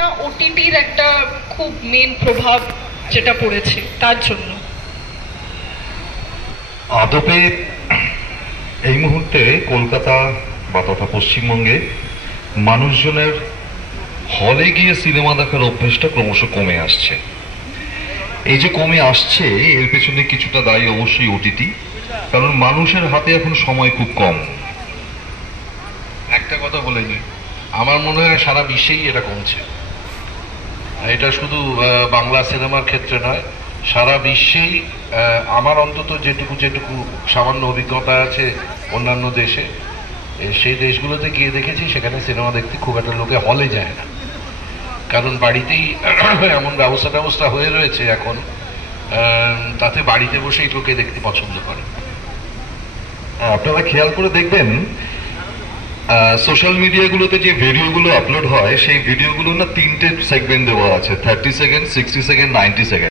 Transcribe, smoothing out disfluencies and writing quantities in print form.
না ওটিটির একটা খুব মেন প্রভাব যেটা পড়েছে তার জন্য? আদপে এই মুহূর্তে কলকাতা বা তথা পশ্চিমবঙ্গে মানুষজনের হলে গিয়ে সিনেমা দেখার অভ্যেসটা ক্রমশ কমে আসছে। এই যে কমে আসছে এর পেছনে কিছুটা দায়ী অবশ্যই ওটিটি, কারণ মানুষের হাতে এখন সময় খুব কম। একটা কথা বলে নিই, আমার মনে হয় সারা বিশ্বেই এটা কমছে। এটা শুধু বাংলা সিনেমার ক্ষেত্রে নয়, সারা বিশ্বেই। আমার অন্তত যেটুকু সামান্য অভিজ্ঞতা আছে অন্যান্য দেশে, সেই দেশগুলোতে গিয়ে দেখেছি সেখানে সিনেমা দেখতে খুব একটা লোকে হলে যায় না, কারণ বাড়িতেই এমন ব্যবস্থা হয়ে রয়েছে এখন, তাতে বাড়িতে বসেই লোকে দেখতে পছন্দ করে। আপনারা খেয়াল করে দেখবেন সোশ্যাল মিডিয়াগুলোতে যে ভিডিওগুলো আপলোড হয় সেই ভিডিওগুলো না 3টে সেগমেন্ট দেওয়া আছে, 30 সেকেন্ড, 60 সেকেন্ড, 90 সেকেন্ড।